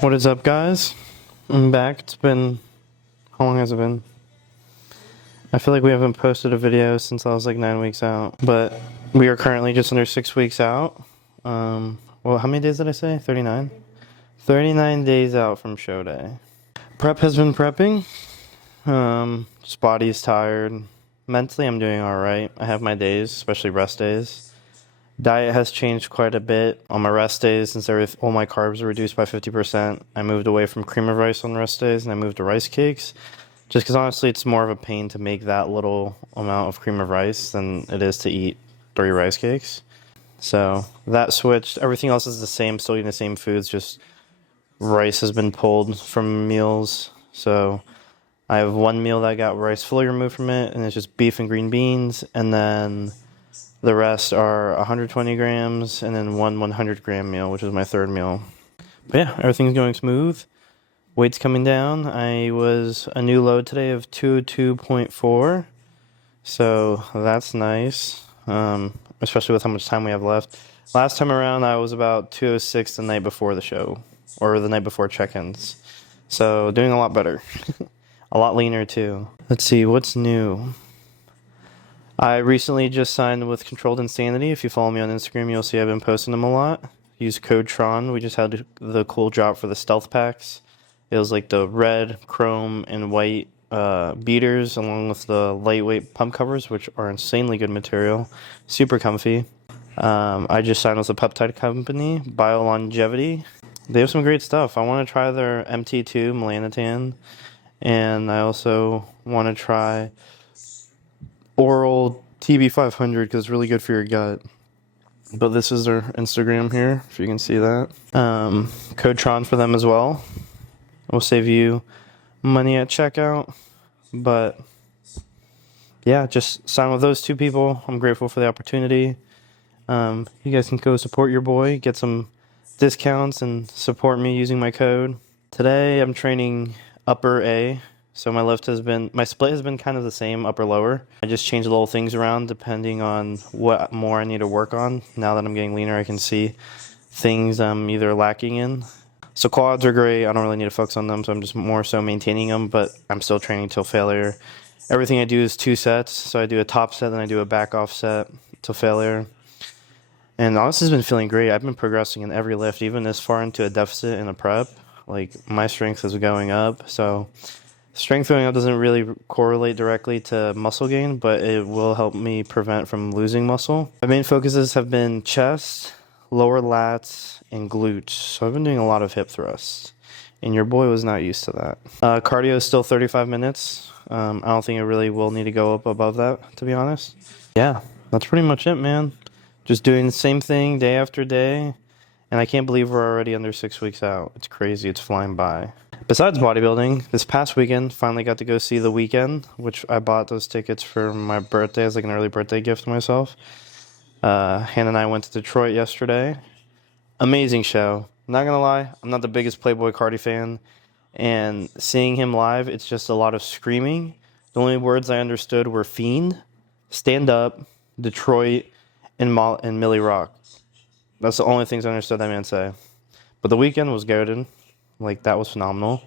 What is up, guys? I'm back. It's been... How long has it been? I feel like we haven't posted a video since I was like 9 weeks out. But we are currently just under 6 weeks out. Well, how many days did I say? 39? 39 days out from show day. Prep has been prepping. Just body's tired. Mentally, I'm doing alright. I have my days, especially rest days. Diet has changed quite a bit. On my rest days, since all my carbs are reduced by 50%, I moved away from cream of rice on rest days and I moved to rice cakes. Just because honestly, it's more of a pain to make that little amount of cream of rice than it is to eat 3 rice cakes. So that switched. Everything else is the same, still eating the same foods, just rice has been pulled from meals. So I have one meal that got rice fully removed from it, and it's just beef and green beans, and then the rest are 120 grams, and then one 100-gram meal, which is my third meal. But yeah, everything's going smooth. Weight's coming down. I was a new load today of 202.4, so that's nice, especially with how much time we have left. Last time around, I was about 206 the night before the show, or the night before check-ins. So doing a lot better. A lot leaner, too. Let's see, what's new? I recently just signed with Controlled Insanity. If you follow me on Instagram, you'll see I've been posting them a lot. Use code Tron. We just had the cool drop for the stealth packs. It was like the red, chrome, and white beaters, along with the lightweight pump covers, which are insanely good material. Super comfy. I just signed with a peptide company, Biolongevity. They have some great stuff. I want to try their MT2 melanotan, and I also want to try oral TB500 because it's really good for your gut. But this is their Instagram here, if you can see that. Code Tron for them as well. We'll save you money at checkout. But yeah, just sign with those two people. I'm grateful for the opportunity. You guys can go support your boy, get some discounts, and support me using my code. Today I'm training upper A. So my split has been kind of the same, upper lower. I just changed little things around depending on what more I need to work on. Now that I'm getting leaner, I can see things I'm either lacking in. So quads are great. I don't really need to focus on them, so I'm just more so maintaining them, but I'm still training till failure. Everything I do is 2 sets. So I do a top set, then I do a back off set till failure. And honestly, it's been feeling great. I've been progressing in every lift, even this far into a deficit in a prep. Like, my strength is going up, so strength going up doesn't really correlate directly to muscle gain, but it will help me prevent from losing muscle. My main focuses have been chest, lower lats, and glutes. So I've been doing a lot of hip thrusts, and your boy was not used to that. Cardio is still 35 minutes. I don't think I really will need to go up above that, to be honest. Yeah, that's pretty much it, man. Just doing the same thing day after day, and I can't believe we're already under 6 weeks out. It's crazy. It's flying by. Besides bodybuilding, this past weekend, finally got to go see The Weeknd, which I bought those tickets for my birthday as like an early birthday gift to myself. Hannah and I went to Detroit yesterday. Amazing show. Not gonna lie, I'm not the biggest Playboi Carti fan, and seeing him live, it's just a lot of screaming. The only words I understood were Fiend, Stand Up, Detroit, and Millie Rock. That's the only things I understood that man say. But The Weeknd was goated. Like, that was phenomenal.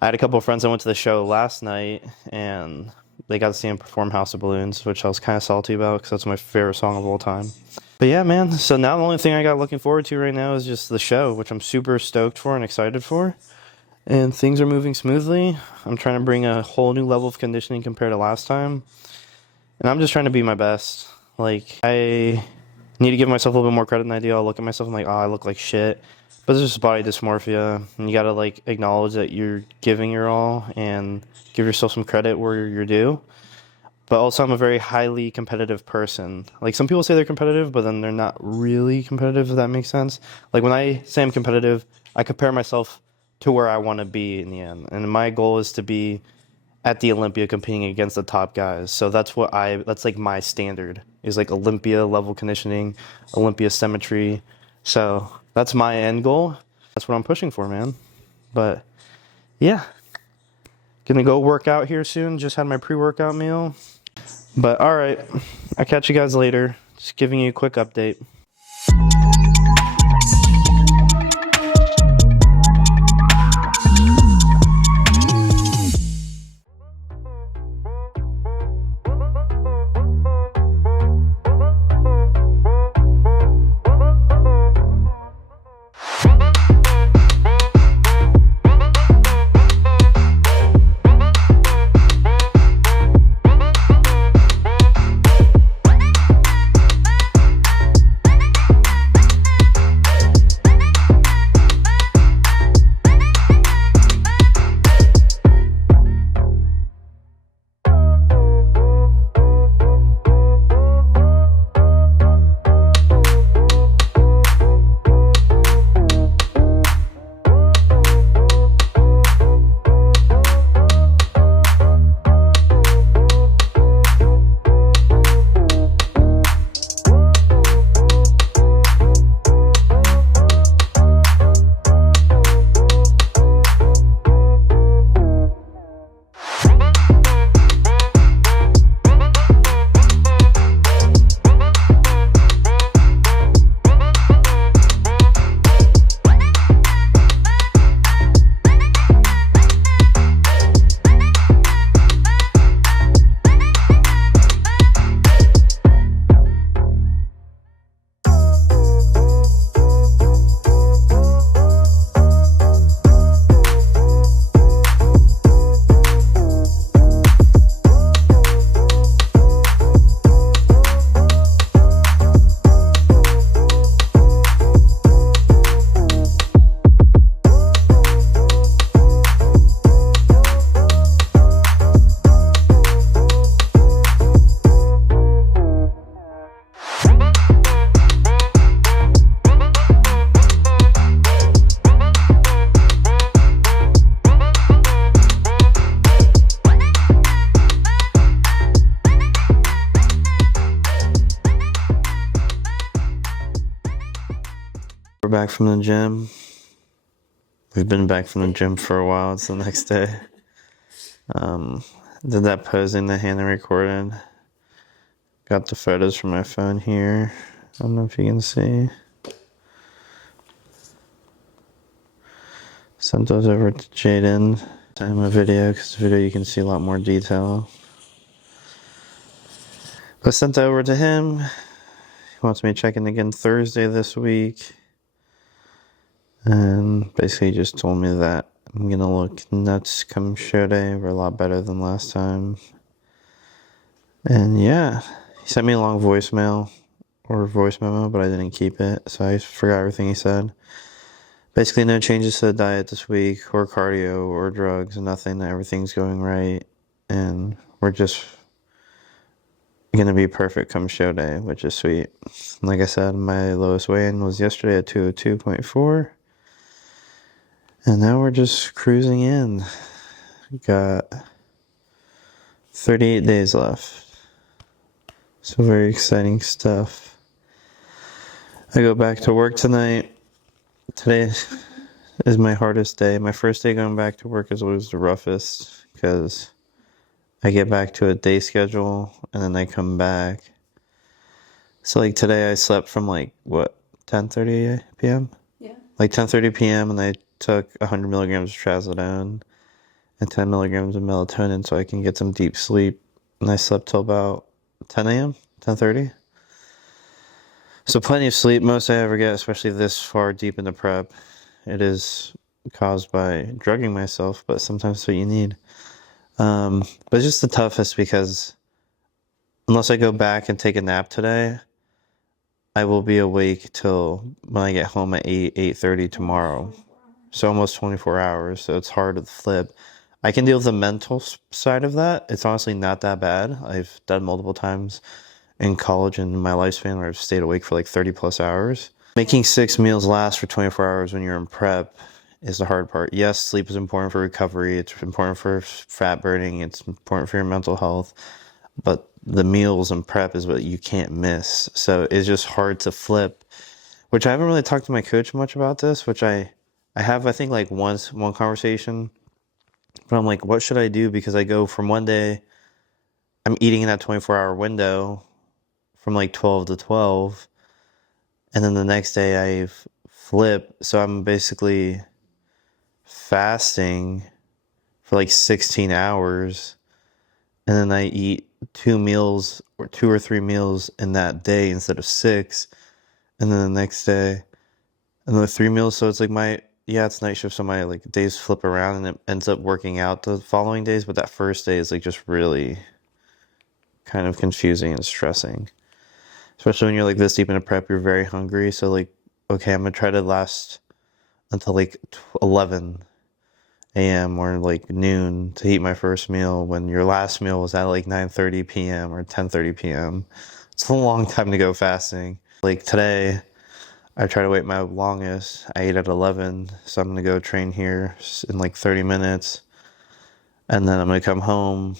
I had a couple of friends that went to the show last night, and they got to see him perform House of Balloons, which I was kind of salty about because that's my favorite song of all time. But yeah, man, so now the only thing I got looking forward to right now is just the show, which I'm super stoked for and excited for. And things are moving smoothly. I'm trying to bring a whole new level of conditioning compared to last time. And I'm just trying to be my best. Like, I need to give myself a little bit more credit than I do. I'll look at myself and I'm like, oh, I look like shit. But it's just body dysmorphia, and you gotta like acknowledge that you're giving your all and give yourself some credit where you're due. But also, I'm a very highly competitive person. Like, some people say they're competitive, but then they're not really competitive, if that makes sense. Like, when I say I'm competitive, I compare myself to where I want to be in the end. And my goal is to be at the Olympia competing against the top guys. So that's like my standard, is like Olympia level conditioning, Olympia symmetry. So that's my end goal. That's what I'm pushing for, man. But yeah, gonna go work out here soon. Just had my pre-workout meal. But all right, I'll catch you guys later. Just giving you a quick update. back from the gym. We've been back from the gym for a while. It's the next day. Did that posing that Hannah recorded. Got the photos from my phone here. I don't know if you can see. Sent those over to Jaden. Send him a video, because the video you can see a lot more detail. But sent that over to him. He wants me to check in again Thursday this week. And basically just told me that I'm going to look nuts come show day. We're a lot better than last time. And yeah, he sent me a long voicemail or voice memo, but I didn't keep it. So I forgot everything he said. Basically no changes to the diet this week or cardio or drugs, nothing. Everything's going right. And we're just going to be perfect come show day, which is sweet. Like I said, my lowest weigh-in was yesterday at 202.4. And now we're just cruising in. Got 38 days left. So very exciting stuff. I go back to work tonight. Today is my hardest day. My first day going back to work is always the roughest because I get back to a day schedule and then I come back. So like today I slept from 10:30 p.m.? Yeah. 10:30 p.m. and I took 100 milligrams of trazodone and 10 milligrams of melatonin so I can get some deep sleep. And I slept till about 10 a.m., 10:30. So plenty of sleep, most I ever get, especially this far deep into prep. It is caused by drugging myself, but sometimes it's what you need. But it's just the toughest because unless I go back and take a nap today, I will be awake till when I get home at 8:30 tomorrow. So almost 24 hours, so it's hard to flip. I can deal with the mental side of that. It's honestly not that bad. I've done multiple times in college and in my lifespan where I've stayed awake for 30 plus hours. Making 6 meals last for 24 hours when you're in prep is the hard part. Yes, sleep is important for recovery. It's important for fat burning. It's important for your mental health. But the meals and prep is what you can't miss. So it's just hard to flip, which I haven't really talked to my coach much about this, which I have, I think, one conversation. But I'm like, what should I do? Because I go from one day, I'm eating in that 24-hour window from 12 to 12. And then the next day I flip. So I'm basically fasting for 16 hours. And then I eat 2 meals or 2 or 3 meals in that day instead of 6. And then the next day, another 3 meals. So it's it's night shift. So my days flip around and it ends up working out the following days. But that first day is just really kind of confusing and stressing. Especially when you're this deep into prep, you're very hungry. So okay, I'm going to try to last until 11 a.m. or noon to eat my first meal when your last meal was at 9:30 p.m. or 10:30 p.m. It's a long time to go fasting. Today, I try to wait my longest. I ate at 11, so I'm going to go train here in 30 minutes. And then I'm going to come home.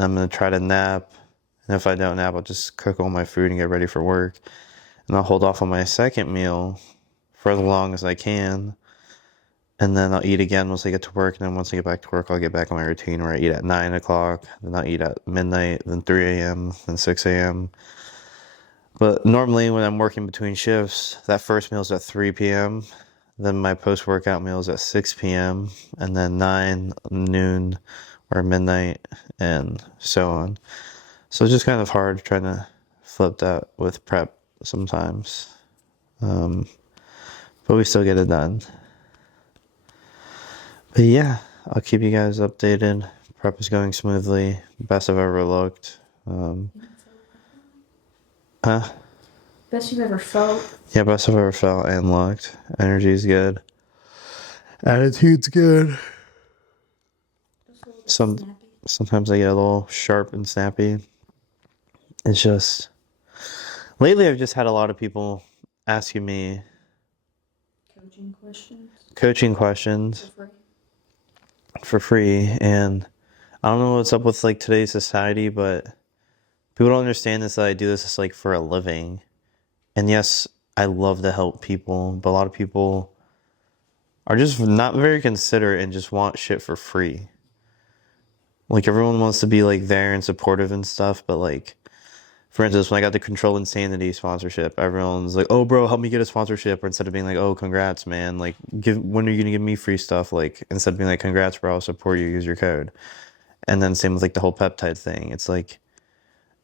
I'm going to try to nap. And if I don't nap, I'll just cook all my food and get ready for work. And I'll hold off on my second meal for as long as I can. And then I'll eat again once I get to work. And then once I get back to work, I'll get back on my routine where I eat at 9 o'clock. Then I'll eat at midnight, then 3 a.m., then 6 a.m. But normally when I'm working between shifts, that first meal is at 3 p.m. Then my post-workout meal is at 6 p.m. And then 9, noon, or midnight, and so on. So it's just kind of hard trying to flip that with prep sometimes. But we still get it done. But yeah, I'll keep you guys updated. Prep is going smoothly. Best I've ever looked. Best you've ever felt? Yeah, best I've ever felt and looked. Energy's good. Attitude's good. Sometimes I get a little sharp and snappy. It's just, lately I've just had a lot of people asking me coaching questions for free. And I don't know what's up with today's society, but people don't understand this, that I do this for a living. And yes, I love to help people, but a lot of people are just not very considerate and just want shit for free. Like everyone wants to be like there and supportive and stuff, but like for instance, when I got the Control Insanity sponsorship, everyone's like, "Oh, bro, help me get a sponsorship." Or instead of being like, "Oh, congrats, man! Like, when are you gonna give me free stuff?" Like instead of being like, "Congrats, bro, I'll support you. Use your code." And then same with like the whole peptide thing. It's like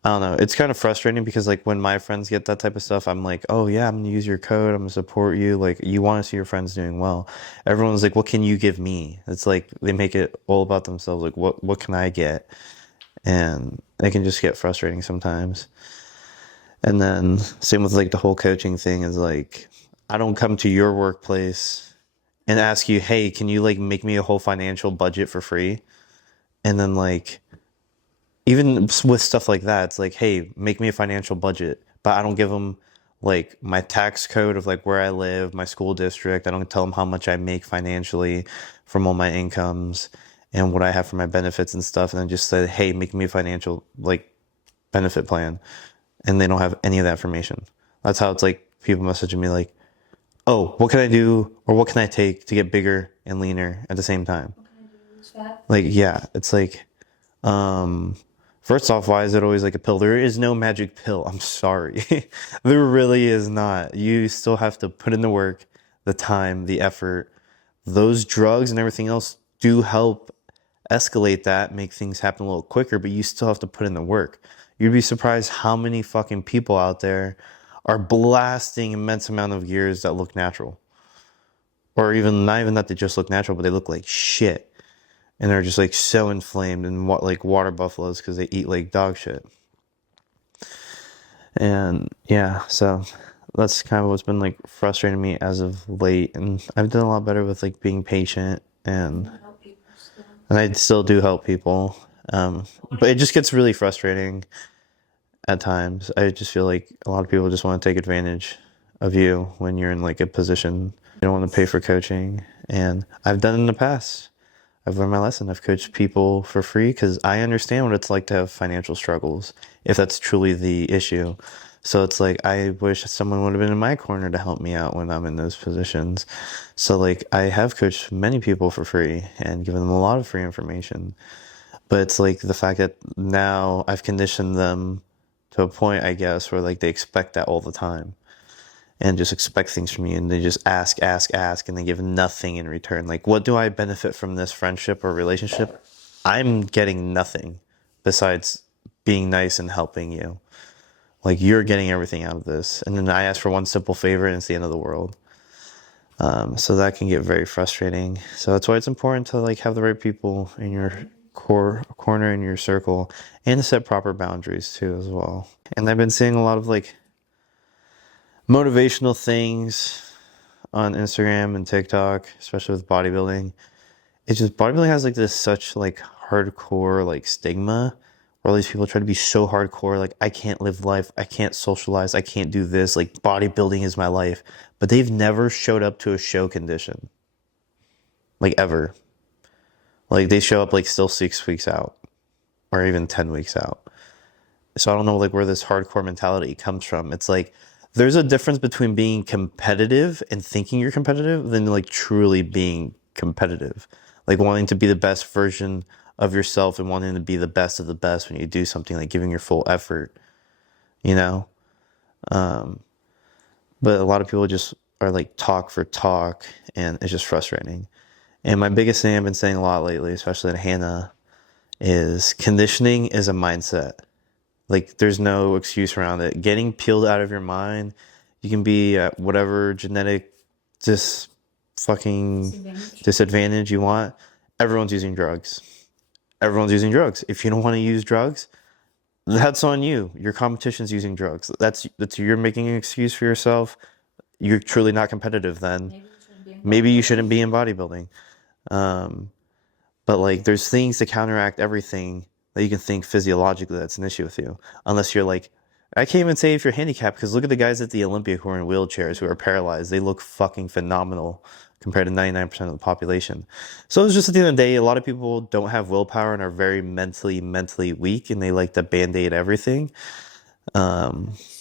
I don't know. It's kind of frustrating because like when my friends get that type of stuff, I'm like, "Oh yeah, I'm gonna use your code. I'm gonna support you." Like you want to see your friends doing well. Everyone's like, "What can you give me?" It's like they make it all about themselves. Like, what can I get? And it can just get frustrating sometimes. And then same with like the whole coaching thing is like I don't come to your workplace and ask you, "Hey, can you like make me a whole financial budget for free?" And then like even with stuff like that, it's like, "Hey, make me a financial budget." But I don't give them like my tax code of like where I live, my school district. I don't tell them how much I make financially from all my incomes and what I have for my benefits and stuff. And then just say, "Hey, make me a financial like benefit plan." And they don't have any of that information. That's how it's like people messaging me like, "Oh, what can I do or what can I take to get bigger and leaner at the same time?" What can I do to lose fat? Like, yeah, it's like, first off, why is it always like a pill? There is no magic pill. I'm sorry. There really is not. You still have to put in the work, the time, the effort. Those drugs and everything else do help escalate that, make things happen a little quicker, but you still have to put in the work. You'd be surprised how many fucking people out there are blasting immense amount of gears that look natural. Or even not even that they just look natural, but they look like shit. And they're just like so inflamed and what like water buffaloes because they eat like dog shit. And yeah, so that's kind of what's been like frustrating me as of late. And I've done a lot better with like being patient and Help people still. I still do help people. But it just gets really frustrating at times. I just feel like a lot of people just want to take advantage of you when you're in like a position you don't want to pay for coaching. And I've done it in the past. I've learned my lesson. I've coached people for free because I understand what it's like to have financial struggles, if that's truly the issue. So it's like, I wish someone would have been in my corner to help me out when I'm in those positions. So like, I have coached many people for free and given them a lot of free information. But it's like the fact that now I've conditioned them to a point, I guess, where like they expect that all the time and just expect things from you and they just ask and they give nothing in return. Like, what do I benefit from this friendship or relationship? I'm getting nothing besides being nice and helping you. Like, you're getting everything out of this. And then I ask for one simple favor and it's the end of the world. So that can get very frustrating. So that's why it's important to like have the right people in your corner in your circle and to set proper boundaries too as well. And I've been seeing a lot of like motivational things on Instagram and TikTok, especially with bodybuilding. It's just bodybuilding has like this such like hardcore like stigma where all these people try to be so hardcore, like I can't live life, I can't socialize, I can't do this, like bodybuilding is my life. But they've never showed up to a show condition. Like ever. Like they show up like still 6 weeks out. Or even 10 weeks out. So I don't know like where this hardcore mentality comes from. It's like there's a difference between being competitive and thinking you're competitive than like truly being competitive. Like wanting to be the best version of yourself and wanting to be the best of the best when you do something, like giving your full effort, you know? But a lot of people just are like talk for talk and it's just frustrating. And my biggest thing I've been saying a lot lately, especially to Hannah, is conditioning is a mindset. Like there's no excuse around it. Getting peeled out of your mind, you can be at whatever genetic disadvantage you want. Everyone's using drugs. Everyone's using drugs. If you don't want to use drugs, that's on you. Your competition's using drugs. That's you're making an excuse for yourself. You're truly not competitive then. Maybe you shouldn't be in bodybuilding. But like there's things to counteract everything that you can think physiologically that's an issue with you. Unless you're like, I can't even say if you're handicapped because look at the guys at the Olympia who are in wheelchairs who are paralyzed. They look fucking phenomenal compared to 99% of the population. So it's just at the end of the day, a lot of people don't have willpower and are very mentally weak and they like to band-aid everything.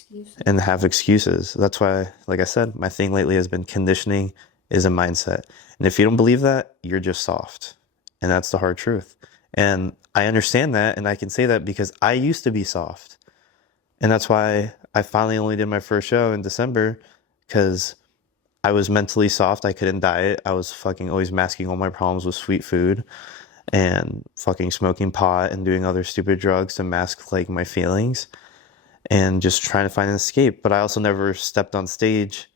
excuses. and have excuses. That's why, like I said, my thing lately has been conditioning is a mindset. And if you don't believe that, you're just soft. And that's the hard truth. And I understand that, and I can say that because I used to be soft. And that's why I finally only did my first show in December, because I was mentally soft. I couldn't diet. I was fucking always masking all my problems with sweet food and fucking smoking pot and doing other stupid drugs to mask like my feelings and just trying to find an escape. But I also never stepped on stage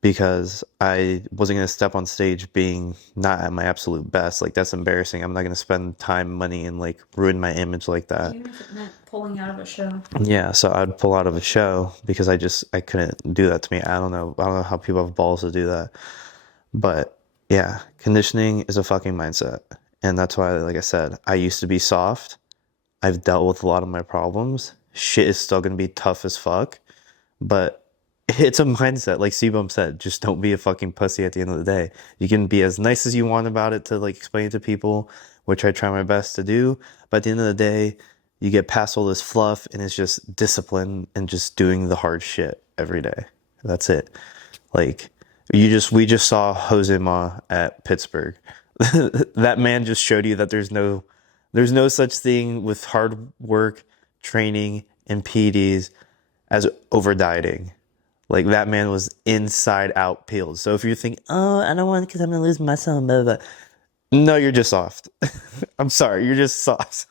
because I wasn't going to step on stage being not at my absolute best. Like, that's embarrassing. I'm not going to spend time, money, and like ruin my image like that. Even if it meant pulling out of a show. Yeah, so I'd pull out of a show because I couldn't do that to me. I don't know how people have balls to do that. But yeah, conditioning is a fucking mindset. And that's why, like I said, I used to be soft. I've dealt with a lot of my problems. Shit is still gonna be tough as fuck, but it's a mindset. Like C-Bum said, just don't be a fucking pussy at the end of the day. You can be as nice as you want about it to like explain it to people, which I try my best to do. But at the end of the day, you get past all this fluff and it's just discipline and just doing the hard shit every day. That's it. Like we just saw Jose Ma at Pittsburgh. That man just showed you that there's no such thing with hard work, training, and PEDs as over dieting. Like, that man was inside out peeled. So if you're thinking, oh, I don't want because I'm gonna lose muscle, blah, blah, blah. No, you're just soft. I'm sorry, you're just soft.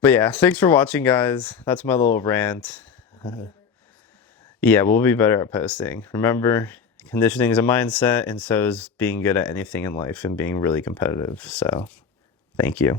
But yeah, thanks for watching, guys. That's my little rant. Yeah, we'll be better at posting. Remember, conditioning is a mindset, and so is being good at anything in life and being really competitive. So, thank you.